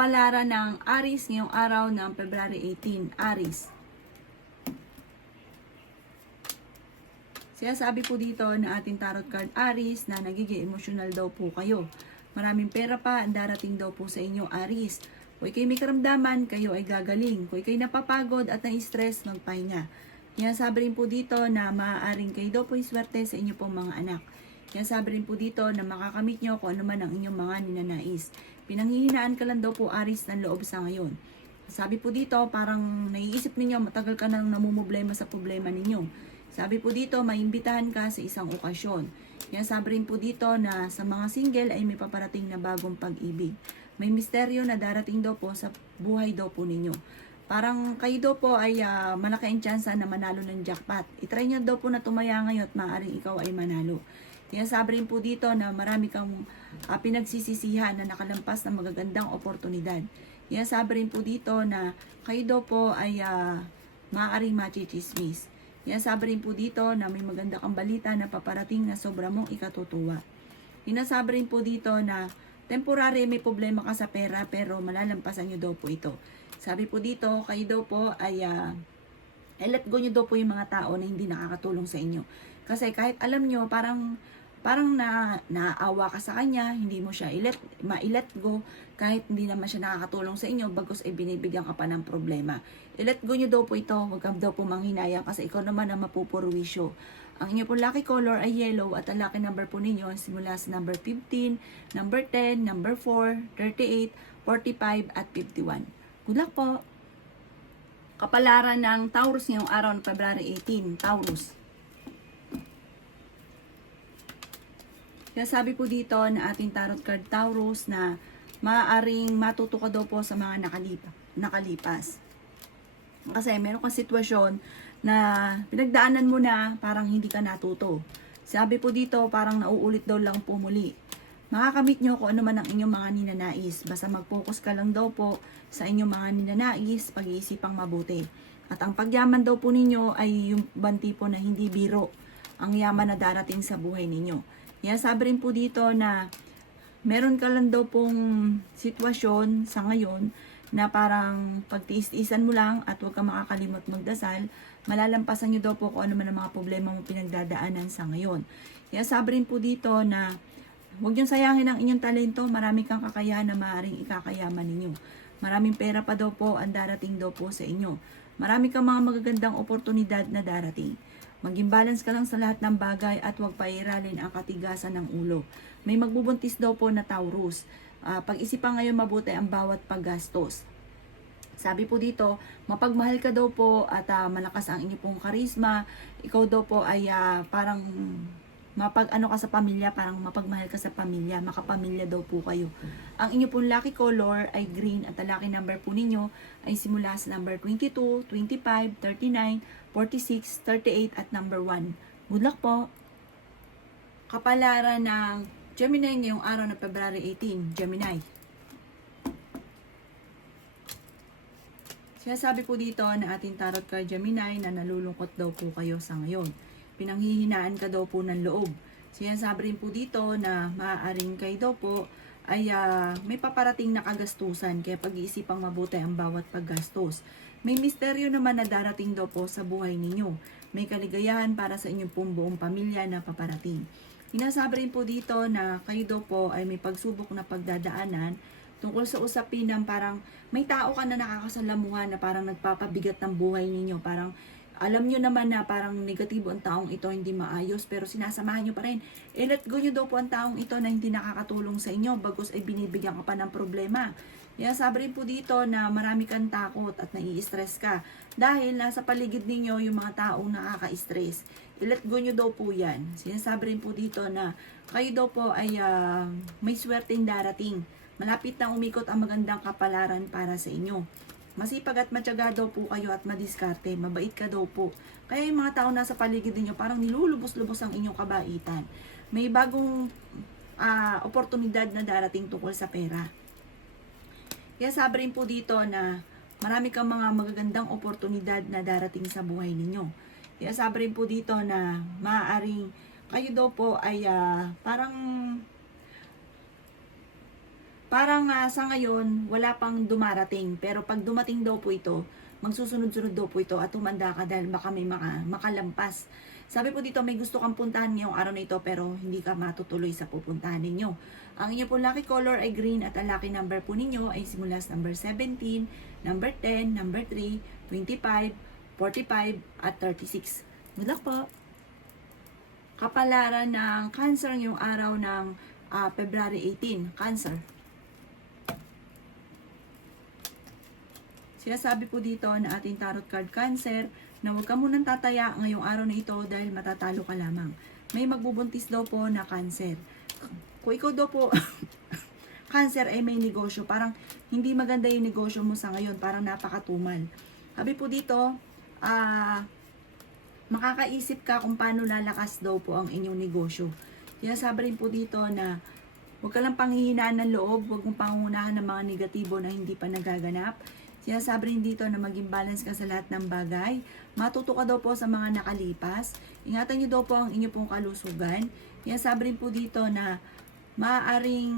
kapalaran ng Aries ngayong araw ng February 18. Aries. Sinasabi po dito na ating tarot card Aries na nagiging emotional daw po kayo. Maraming pera pa ang darating daw po sa inyo, Aries. Kung kayo may karamdaman, kayo ay gagaling. Kung kayo napapagod at na-stress, magpahinga. Sinasabi rin po dito na maaaring kayo daw po swerte sa inyo pong mga anak. Sinasabi rin po dito na makakamit nyo kung ano man ang inyong mga ninanais. Pinanghihinaan ka lang daw po, Aries, ng loob sa ngayon. Sabi po dito, parang naiisip ninyo, matagal ka nang namumblema sa problema ninyo. Sabi po dito, maimbitahan ka sa isang okasyon. Sabi rin po dito na sa mga single ay may paparating na bagong pag-ibig. May misteryo na darating daw po sa buhay daw po ninyo. Parang kayo daw po ay malaki ang tsansa na manalo ng jackpot. I-try nyo daw po na tumaya ngayon at maaaring ikaw ay manalo. Sabi rin po dito na marami kang pinagsisisihan na nakalampas na magagandang oportunidad. Sabi rin po dito na kayo daw po ay maaaring machichismis. Sabi rin po dito na may maganda kang balita na paparating na sobra mong ikatutuwa. Sabi rin po dito na temporary may problema ka sa pera pero malalampasan nyo daw po ito. Sabi po dito, kayo daw po ay let go nyo daw po yung mga tao na hindi nakakatulong sa inyo. Kasi kahit alam nyo, parang naawa ka sa kanya, hindi mo siya ma-let go, kahit hindi naman siya nakakatulong sa inyo, bagos ay binibigyan ka pa ng problema. I-let go nyo daw po ito, huwag ka daw po manghinayang kasi ikaw naman ang mapupurwisyo. Ang inyo po lucky color ay yellow at ang lucky number po ninyo simula sa number 15, number 10, number 4, 38, 45 at 51. Good luck po! Kapalaran ng Taurus ngayong araw ng February 18, Taurus. Kaya sabi po dito na ating tarot card Taurus na maaaring matuto ka daw po sa mga nakalipas. Kasi meron kang sitwasyon na pinagdaanan mo na parang hindi ka natuto. Sabi po dito parang nauulit daw lang po muli. Makakamit nyo kung ano man ang inyong mga ninanais. Basta mag-focus ka lang daw po sa inyong mga ninanais, pag-iisipang mabuti. At ang pagyaman daw po ninyo ay yung banti po na hindi biro ang yaman na darating sa buhay ninyo. Sabi rin po dito na meron ka lang daw pong sitwasyon sa ngayon na parang pagtiis-tiisan mo lang at huwag ka makakalimot magdasal, malalampasan nyo daw po kung ano man ang mga problema mo pinagdadaanan sa ngayon. Sabi rin po dito na huwag nyo sayangin ang inyong talento, marami kang kakayahan na maaaring ikakayaman ninyo. Maraming pera pa daw po ang darating daw po sa inyo. Marami kang mga magagandang oportunidad na darating. Maging balance ka lang sa lahat ng bagay at huwag pairalin ang katigasan ng ulo. May magbubuntis daw po na Taurus. Pag-isipan ngayon mabuti ang bawat paggastos. Sabi po dito, mapagmahal ka daw po at malakas ang inyong pong karisma. Ikaw daw po ay parang mapag-ano ka sa pamilya, parang mapagmahal ka sa pamilya, makapamilya daw po kayo. Ang inyong pong lucky color ay green at ang lucky number po ninyo ay simula sa number 22, 25, 39, 46, 38 at number 1. Good luck po! Kapalaran ng Gemini ngayong araw ng February 18, Gemini. Sinasabi po dito na ating tarot card Gemini na nalulungkot daw po kayo sa ngayon. Pinanghihinaan ka daw po ng loob. Sinasabi rin po dito na maaaring kayo daw po ay may paparating na kagastusan kaya pag-iisipang mabuti ang bawat paggastos. May misteryo naman na darating daw po sa buhay ninyo. May kaligayahan para sa inyong pong buong pamilya na paparating. Sinasabi rin po dito na kayo daw po ay may pagsubok na pagdadaanan tungkol sa usapin ng parang may tao ka na nakakasalamuhan na parang nagpapabigat ng buhay ninyo. Parang alam nyo naman na parang negatibo ang taong ito, hindi maayos, pero sinasamahan nyo pa rin. Let go nyo daw po ang taong ito na hindi nakakatulong sa inyo, bagos ay binibigyan ka pa ng problema. Sabi rin po dito na marami kang takot at nai-stress ka dahil nasa paligid ninyo yung mga taong nakaka-stress. I-let go nyo daw po yan. Sinasabi rin po dito na kayo daw po ay may swerteng darating. Malapit na umikot ang magandang kapalaran para sa inyo. Masipag at matyaga daw po kayo at madiskarte. Mabait ka daw po. Kaya yung mga tao nasa paligid ninyo parang nilulubos-lubos ang inyong kabaitan. May bagong oportunidad na darating tungkol sa pera. Kaya sabi rin po dito na marami kang mga magagandang oportunidad na darating sa buhay ninyo. Kaya sabi rin po dito na maaaring kayo daw po ay parang parang sa ngayon, wala pang dumarating. Pero pag dumating daw po ito, magsusunod-sunod daw po ito at tumanda ka dahil baka may makalampas. Sabi po dito, may gusto kang puntahan ngayong araw na ito pero hindi ka matutuloy sa pupuntahan ninyo. Ang inyo po lucky color ay green at ang lucky number po ninyo ay simula sa number 17, number 10, number 3, 25, 45, at 36. Good luck po! Kapalaran ng Cancer ngayong araw ng February 18, Cancer. Sinasabi po dito na ating tarot card Cancer na huwag ka munang tataya ngayong araw na ito dahil matatalo ka lamang. May magbubuntis daw po na Cancer. Kung ikaw daw po Cancer ay may negosyo, parang hindi maganda yung negosyo mo sa ngayon, parang napakatumal. Sabi po dito, makakaisip ka kung paano lalakas daw po ang inyong negosyo. Kaya sabi rin po dito na huwag ka lang panghihinaan ng loob, huwag mong pangunahan ng mga negatibo na hindi pa nagaganap. Sinasabi rin dito na maging balance ka sa lahat ng bagay. Matuto ka daw po sa mga nakalipas. Ingatan nyo daw po ang inyo pong kalusugan. Sinasabi rin po dito na maaaring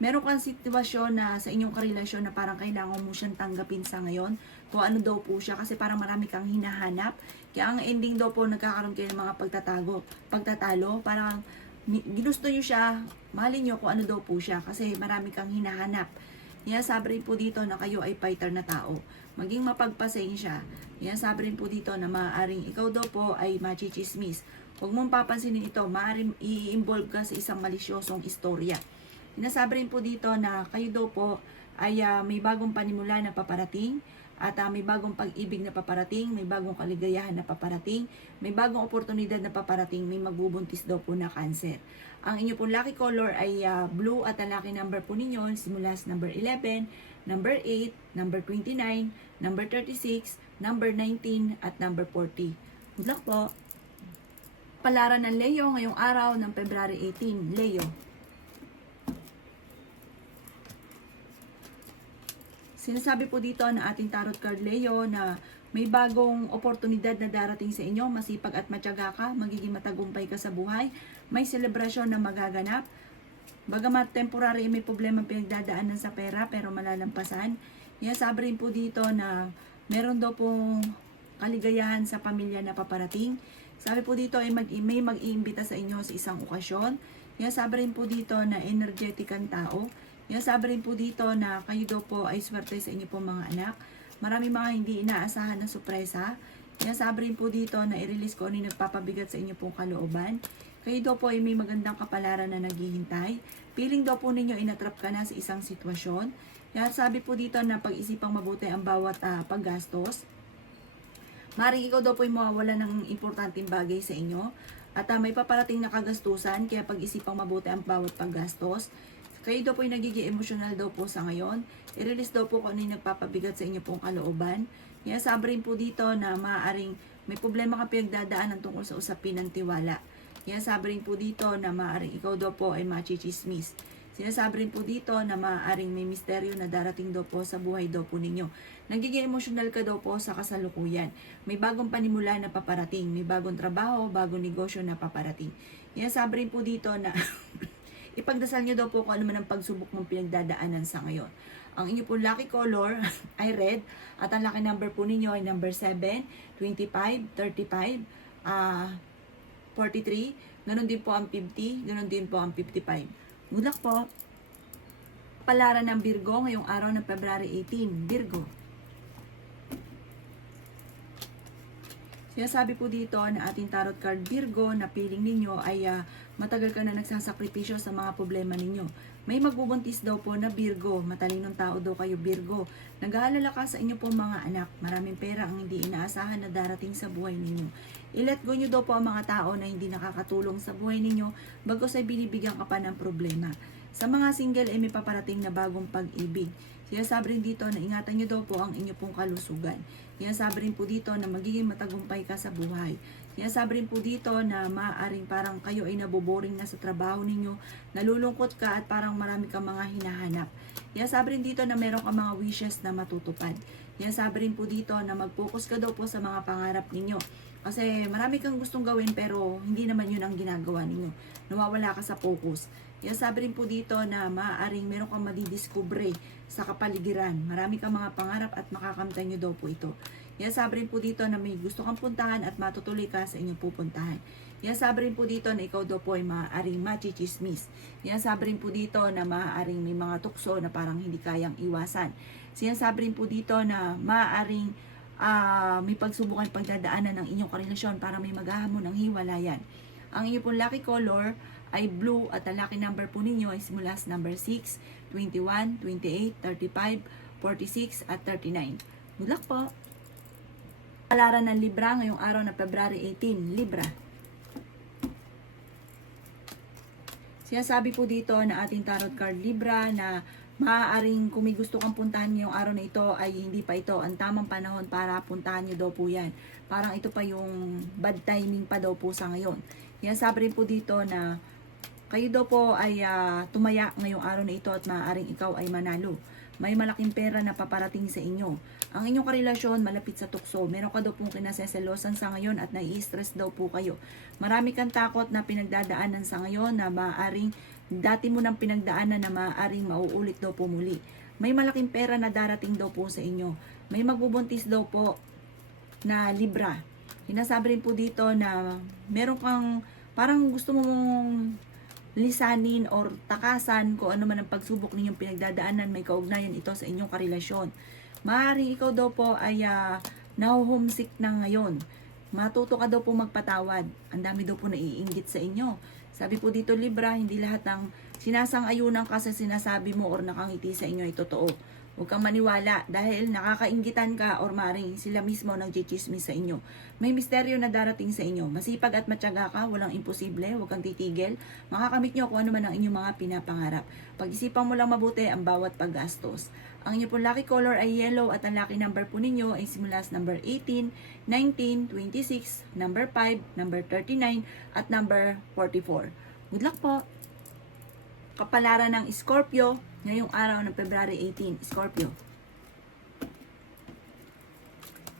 meron kang sitwasyon na sa inyong karelasyon na parang kailangan mo siyang tanggapin sa ngayon. Kung ano daw po siya kasi parang marami kang hinahanap. Kaya ang ending daw po nagkakaroon kayo ng mga pagtatalo. Parang ginusto nyo siya, mahalin nyo kung ano daw po siya kasi marami kang hinahanap. Sabi rin po dito na kayo ay fighter na tao. Maging mapagpasensya. Sabi rin po dito na maaaring ikaw daw po ay machichismis. Huwag mong papansinin ito, maaaring i-involve ka sa isang malisyosong istorya. Sinasabi rin po dito na kayo daw po ay may bagong panimula na paparating at may bagong pag-ibig na paparating, may bagong kaligayahan na paparating, may bagong oportunidad na paparating, may magbubuntis daw po na Cancer. Ang inyo pong lucky color ay blue at ang lucky number po ninyo simula sa number 11, number 8, number 29, number 36, number 19, at number 40. Good luck po! Palaran ng Leo ngayong araw ng February 18. Leo. Sinasabi po dito na ating tarot card Leo na may bagong oportunidad na darating sa inyo, masipag at matyaga ka, magiging matagumpay ka sa buhay, may selebrasyon na magaganap. Bagamat temporary may problema pinagdadaanan sa pera pero malalampasan. Sabi rin po dito na meron daw pong kaligayahan sa pamilya na paparating. Sabi po dito ay may mag-iimbita sa inyo sa isang okasyon. Sabi rin po dito na energetic ang tao. Sabi rin po dito na kayo daw po ay swerte sa inyo pong mga anak. Marami mga hindi inaasahan na sorpresa. Sabi rin po dito na i-release ko ano yung nagpapabigat sa inyo pong kalooban. Kayo daw po ay may magandang kapalaran na naghihintay. Piling daw po ninyo inatrap ka na sa isang sitwasyon. Sabi po dito na pag-isipang mabuti ang bawat paggastos. Maring ikaw daw po ay mawawala ng importanteng bagay sa inyo. At may paparating na kagastusan kaya pag-isipang mabuti ang bawat paggastos. Kayo daw po ay nagiging emotional daw po sa ngayon. I-release daw po kung ano yung nagpapabigat sa inyo pong kalooban. Sabi rin po dito na maaaring may problema ka pinagdadaanan tungkol sa usapin ng tiwala. Sabi rin po dito na maaaring ikaw daw po ay machichismis. Sinasabi rin po dito na maaaring may misteryo na darating daw po sa buhay daw po ninyo. Nagiging emotional ka daw po sa kasalukuyan. May bagong panimula na paparating. May bagong trabaho, bagong negosyo na paparating. Sabi rin po dito na ipagdasal nyo daw po kung ano man ang pagsubok mong pinagdadaanan sa ngayon. Ang inyo po lucky color ay red at ang lucky number po ninyo ay number 7, 25, 35, 43, ganun din po ang 50, ganun din po ang 55. Good luck po! Palaran ng Virgo ngayong araw ng February 18. Virgo. Sinasabi po dito na ating tarot card Virgo na piling ninyo ay matagal ka na nagsasakripisyo sa mga problema ninyo. May magbubuntis daw po na Virgo, matalinong tao daw kayo Virgo. Nag-aalala ka sa inyo po mga anak, maraming pera ang hindi inaasahan na darating sa buhay ninyo. I-let go nyo daw po ang mga tao na hindi nakakatulong sa buhay ninyo, bagos ay binibigyan ka pa ng problema. Sa mga single ay may paparating na bagong pag-ibig. Sinasabi rin dito na ingatan nyo daw po ang inyo pong kalusugan. Sinasabi rin po dito na magiging matagumpay ka sa buhay. Sinasabi rin po dito na maaaring parang kayo ay naboboring na sa trabaho ninyo, nalulungkot ka at parang marami kang mga hinahanap. Sinasabi rin dito na meron kang mga wishes na matutupad. Sinasabi rin po dito na mag-focus ka daw po sa mga pangarap ninyo. Kasi marami kang gustong gawin pero hindi naman yun ang ginagawa ninyo. Nawawala ka sa focus. Sabi rin po dito na maaaring meron kang madidiskubre sa kapaligiran. Marami kang mga pangarap at makakamtan nyo daw po ito. Sabi rin po dito na may gusto kang puntahan at matutuloy ka sa inyong pupuntahan. Sabi rin po dito na ikaw daw po ay maaaring machichismis. Sabi rin po dito na maaaring may mga tukso na parang hindi kayang iwasan. Sabi rin po dito na maaaring may pagsubukan pagdadaanan ng inyong karelasyon para may maghahamon ng hiwalayan. Ang inyong pong lucky color ay blue at ang lucky number po ninyo ay simula sa number 6, 21, 28, 35, 46 at 39. Good luck po! Palaran ng Libra ngayong araw na February 18, Libra. Sinasabi po dito na ating tarot card Libra na maaaring kung may gusto kang puntahan ngayong araw na ito ay hindi pa ito ang tamang panahon para puntahan nyo daw po yan. Parang ito pa yung bad timing pa daw po sa ngayon. Sabi rin po dito na kayo daw po ay tumaya ngayong araw na ito at maaaring ikaw ay manalo. May malaking pera na paparating sa inyo. Ang inyong karelasyon malapit sa tukso. Meron ka daw pong kinaseselosan sa ngayon at nai-stress daw po kayo. Marami kang takot na pinagdadaanan sa ngayon na maaaring dati mo nang pinagdaanan na maaaring mauulit daw po muli. May malaking pera na darating daw po sa inyo. May magbubuntis daw po na Libra. Sinasabi rin po dito na meron kang parang gusto mong lisanin or takasan kung ano man ang pagsubok ninyong pinagdadaanan, may kaugnayan ito sa inyong karelasyon. Maaaring ikaw daw po ay naho-homesick na ngayon. Matuto ka daw po magpatawad. Ang dami daw po naiinggit sa inyo. Sabi po dito Libra, hindi lahat ng sinasang-ayunan ka sa sinasabi mo or nakangiti sa inyo ay totoo. Huwag kang maniwala dahil nakakainggitan ka or maaaring sila mismo nagchichismis sa inyo. May misteryo na darating sa inyo. Masipag at matyaga ka, walang imposible, huwag kang titigil. Makakamit nyo kung ano man ang inyong mga pinapangarap. Pag-isipan mo lang mabuti ang bawat paggastos. Ang inyong pong lucky color ay yellow at ang lucky number po ninyo ay simula sa number 18, 19, 26, number 5, number 39, at number 44. Good luck po! Kapalaran ng Scorpio ngayong araw ng February 18, Scorpio.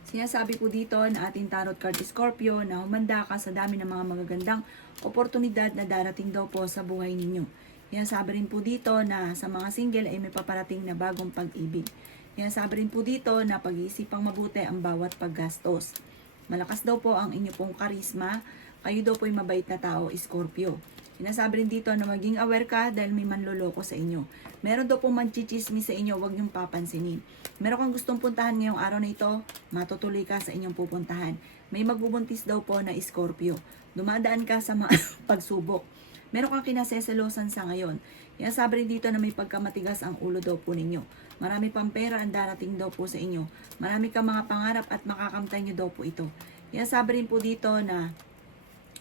Sinasabi po dito na ating tarot card Scorpio na humanda ka sa dami ng mga magagandang oportunidad na darating daw po sa buhay ninyo. Sinasabi rin po dito na sa mga single ay may paparating na bagong pag-ibig. Sinasabi rin po dito na pag-iisipang mabuti ang bawat paggastos. Malakas daw po ang inyo pong karisma. Kayo daw po ay mabait na tao, Scorpio. Sinasabi rin dito na maging aware ka dahil may manloloko sa inyo. Meron daw pong magchichismis sa inyo, huwag niyong papansinin. Meron kang gustong puntahan ngayong araw na ito, matutuloy ka sa inyong pupuntahan. May magbubuntis daw po na Scorpio. Dumadaan ka sa mga pagsubok. Meron kang kinaseselosan sa ngayon. Sinasabi rin dito na may pagkamatigas ang ulo daw po ninyo. Marami pang pera ang darating daw po sa inyo. Marami kang mga pangarap at makakamtan nyo daw po ito. Sinasabi rin po dito na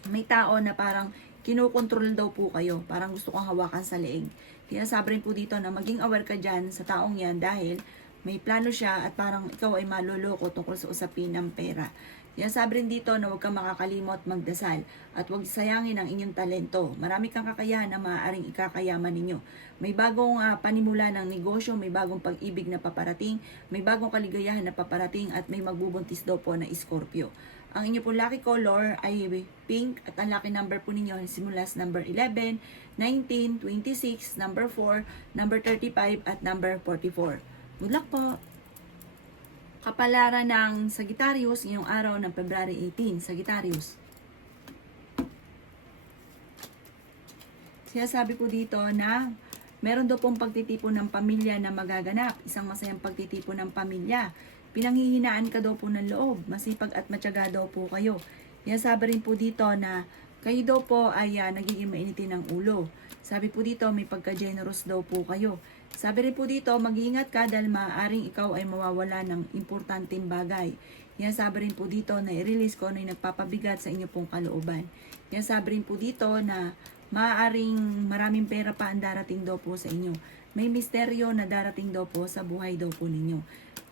may tao na parang kinokontrol daw po kayo. Parang gusto kong hawakan sa leeg. Sinasabi rin po dito na maging aware ka dyan sa taong yan dahil may plano siya at parang ikaw ay maloloko tungkol sa usapin ng pera. Sinasabi rin dito na huwag kang makakalimot magdasal at huwag sayangin ang inyong talento. Marami kang kakayahan na maaaring ikakayaman ninyo. May bagong panimula ng negosyo, may bagong pag-ibig na paparating, may bagong kaligayahan na paparating at may magbubuntis daw po na Scorpio. Ang inyo pong lucky color ay pink at ang lucky number po ninyo ay simula sa number 11, 19, 26, number 4, number 35 at number 44. Good luck po! Kapalaran ng Sagittarius ngayong araw ng February 18, Sagittarius. Sinasabi po dito na meron daw pong pagtitipon ng pamilya na magaganap, isang masayang pagtitipon ng pamilya. Pinanghihinaan ka daw po ng loob, masipag at matyaga daw po kayo. Sinasabi rin po dito na kayo daw po ay nagiging mainitin ng ulo. Sabi po dito may pagka-generous daw po kayo. Sabi rin po dito mag-iingat ka dahil maaaring ikaw ay mawawala ng importanteng bagay. Sinasabi rin po dito na i-release ko na yung nagpapabigat sa inyo pong kalooban. Sinasabi rin po dito na maaaring maraming pera pa ang darating daw po sa inyo. May misteryo na darating daw po sa buhay daw po ninyo.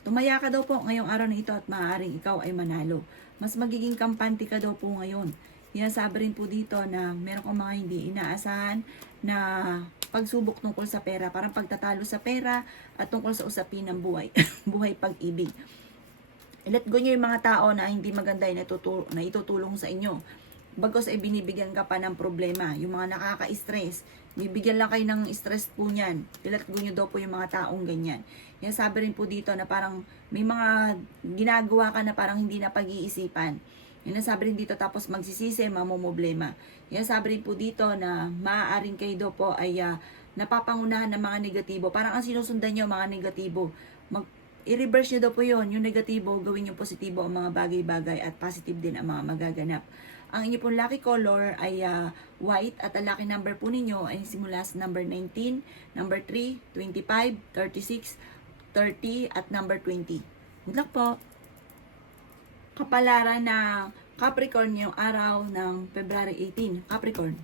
Tumaya ka daw po ngayong araw na ito at maaaring ikaw ay manalo. Mas magiging kampante ka daw po ngayon. Sinasabi rin po dito na meron kang mga hindi inaasahan na pagsubok tungkol sa pera. Parang pagtatalo sa pera at tungkol sa usapin ng buhay. Buhay pag-ibig. Let go nyo yung mga tao na hindi maganda na itutulong sa inyo. bagos ay binibigyan ka pa ng problema. Yung mga nakaka-stress, bibigyan lang kayo ng stress po niyan. Ilatgo nyo daw po yung mga taong ganyan. Yan sabi rin po dito na parang may mga ginagawa ka na parang hindi na pag-iisipan. Yan sabi rin dito tapos magsisisi, mamumblema. Yan sabi rin po dito na maaaring kayo daw po ay napapangunahan ng mga negatibo. Parang ang sinusundan nyo mga negatibo. I-reverse nyo daw po yun. Yung negatibo, gawin yung positibo ang mga bagay-bagay at positive din ang mga magaganap. Ang inyo pong lucky color ay white at ang lucky number po ninyo ay simula sa number 19, number 3, 25, 36, 30 at number 20. Good luck po! Kapalaran na Capricorn yung araw ng February 18. Capricorn.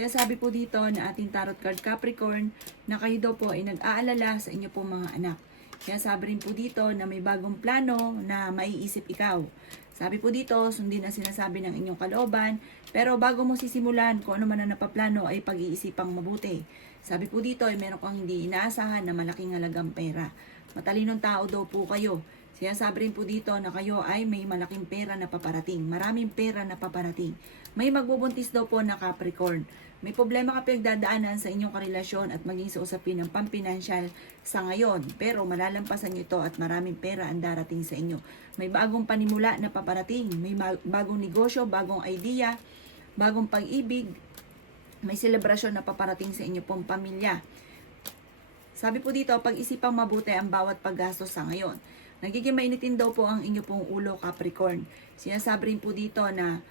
Sabi po dito na ating tarot card Capricorn na kayo daw po ay nag-aalala sa inyo pong mga anak. Kaya sabi rin po dito na may bagong plano na maiisip ikaw. Sabi po dito, sundin ang sinasabi ng inyong kalooban, pero bago mo sisimulan kung ano man ang napaplano ay pag-iisipang mabuti. Sabi po dito ay meron kang hindi inaasahan na malaking halagang pera. Matalinong tao daw po kayo. Sabi rin po dito na kayo ay may malaking pera na paparating. Maraming pera na paparating. May magbubuntis daw po na Capricorn. May problema ka pinagdadaanan sa inyong karelasyon at maging sa usapin ng pampinansyal sa ngayon. Pero malalampasan nyo ito at maraming pera ang darating sa inyo. May bagong panimula na paparating. May bagong negosyo, bagong idea, bagong pag-ibig. May selebrasyon na paparating sa inyo pong pamilya. Sabi po dito, pag-isipang mabuti ang bawat paggastos sa ngayon. Nagiging mainitin daw po ang inyo pong ulo, Capricorn. Sinasabi rin po dito na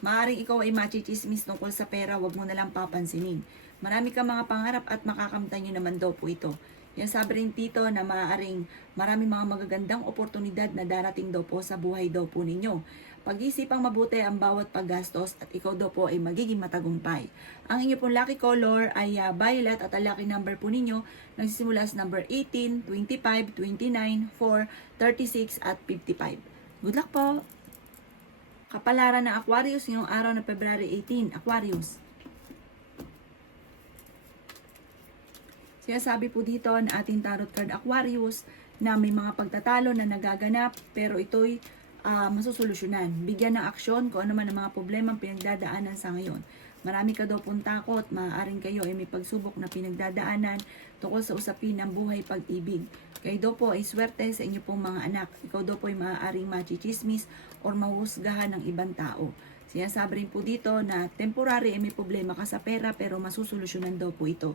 maaaring ikaw ay machichismis tungkol sa pera, wag mo nalang papansinin. Marami kang mga pangarap at makakamtan nyo naman daw po ito. Yan sabi rin dito na maaaring marami mga magagandang oportunidad na darating daw po sa buhay daw po ninyo. Pag-isipang mabuti ang bawat paggastos at ikaw daw po ay magiging matagumpay. Ang inyo pong lucky color ay violet at ang lucky number po ninyo nagsisimula sa number 18, 25, 29, 4, 36 at 55. Good luck po! Kapalaran ng Aquarius ngayong araw ng February 18. Aquarius. Sabi po dito na ating tarot card Aquarius na may mga pagtatalo na nagaganap pero ito'y masusolusyonan. Bigyan ng aksyon kung ano man ang mga problema pinagdadaanan sa ngayon. Marami ka daw pong takot, maaaring kayo ay may pagsubok na pinagdadaanan tungkol sa usapin ng buhay pag-ibig. Kayo daw po ay swerte sa inyo pong mga anak. Ikaw daw po ay maaaring machichismis or mahuhusgahan ng ibang tao. Sinasabi rin po dito na temporary ay may problema ka sa pera pero masusolusyonan daw po ito.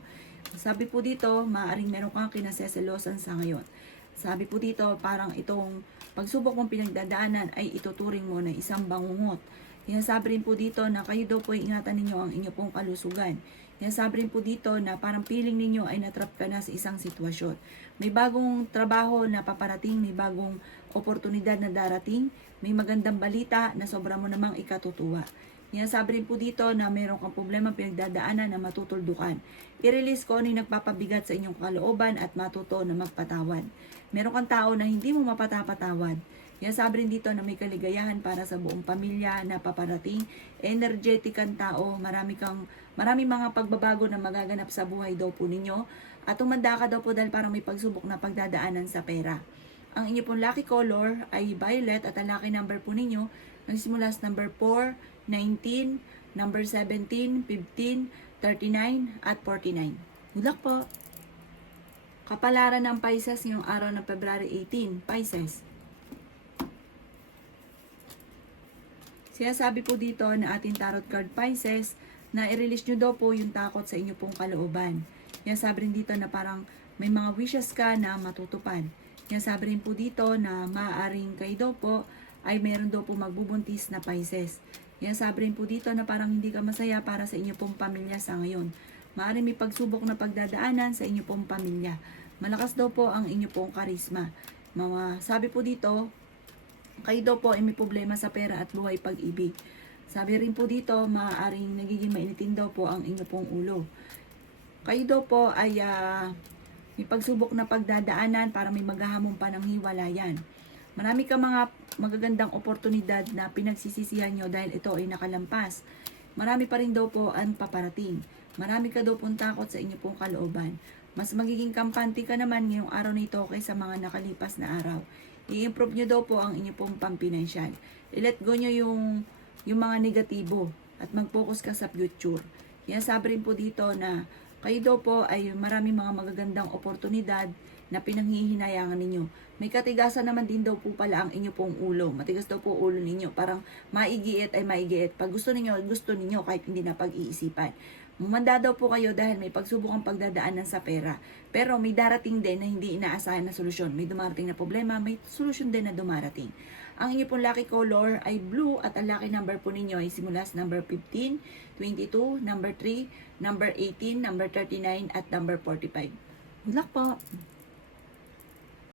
Sabi po dito, maaaring meron kang kinaseselosan sa ngayon. Sabi po dito, parang itong pagsubok mong pinagdadaanan ay ituturing mo na isang bangungot. Sabi rin po dito na kayo daw po ingatan ninyo ang inyo pong kalusugan. Sabi rin po dito na parang feeling ninyo ay natrap ka na sa isang sitwasyon. May bagong trabaho na paparating, may bagong oportunidad na darating, may magandang balita na sobra mo namang ikatutuwa. Sabi rin po dito na mayroon kang problema pinagdadaanan na matutuldukan. I-release ko ano yung nagpapabigat sa inyong kalooban at matuto na magpatawad. Meron kang tao na hindi mo mapatapatawad. Sabi rin dito na may kaligayahan para sa buong pamilya na paparating. Energetic kang tao, marami mga pagbabago na magaganap sa buhay daw po ninyo. At tumanda ka daw po dahil parang may pagsubok na pagdadaanan sa pera. Ang inyo pong lucky color ay violet at ang lucky number po ninyo nagsimula sa number 4, 19, number 17, 15, 39 at 49. Good luck po! Kapalaran ng Pisces ngayong araw ng February 18. Pisces. Sabi po dito na ating tarot card Pisces na i-release nyo daw po yung takot sa inyo pong kalooban. Sabi rin dito na parang may mga wishes ka na matutupad. Sabi rin po dito na maaaring kayo daw po ay meron daw po magbubuntis na Pisces. Sabi rin po dito na parang hindi ka masaya para sa inyo pong pamilya sa ngayon. Maaaring may pagsubok na pagdadaanan sa inyo pong pamilya. Malakas daw po ang inyo pong karisma. Sabi po dito, kayo daw po ay may problema sa pera at buhay pag-ibig. Sabi rin po dito, maaaring nagiging mainitin daw po ang inyo pong ulo. Kayo daw po ay may pagsubok na pagdadaanan para may maghahamon pa ng hiwalayan. Marami ka mga magagandang oportunidad na pinagsisisihan nyo dahil ito ay nakalampas. Marami pa rin daw po ang paparating. Marami ka daw pong takot sa inyo pong kalooban. Mas magiging kampante ka naman ngayong araw na ito kaysa mga nakalipas na araw. I-improve nyo daw po ang inyo pong pampinansyal. I-let go nyo yung mga negatibo at mag-focus ka sa future. Kaya sabi rin po dito na kayo daw po ay maraming mga magagandang oportunidad na pinanghihinayangan ninyo. May katigasan naman din daw po pala ang inyo pong ulo. Matigas daw po ulo ninyo. Parang maigiit ay maigiit. Pag gusto ninyo kahit hindi na pag-iisipan. Mumanda daw po kayo dahil may pagsubok ang pagdadaanan sa pera. Pero may darating din na hindi inaasahan na solusyon. May dumarating na problema, may solusyon din na dumarating. Ang inyo pong lucky color ay blue at ang lucky number po ninyo ay simula sa number 15, 22, number 3, number 18, number 39 at number 45. Good luck po!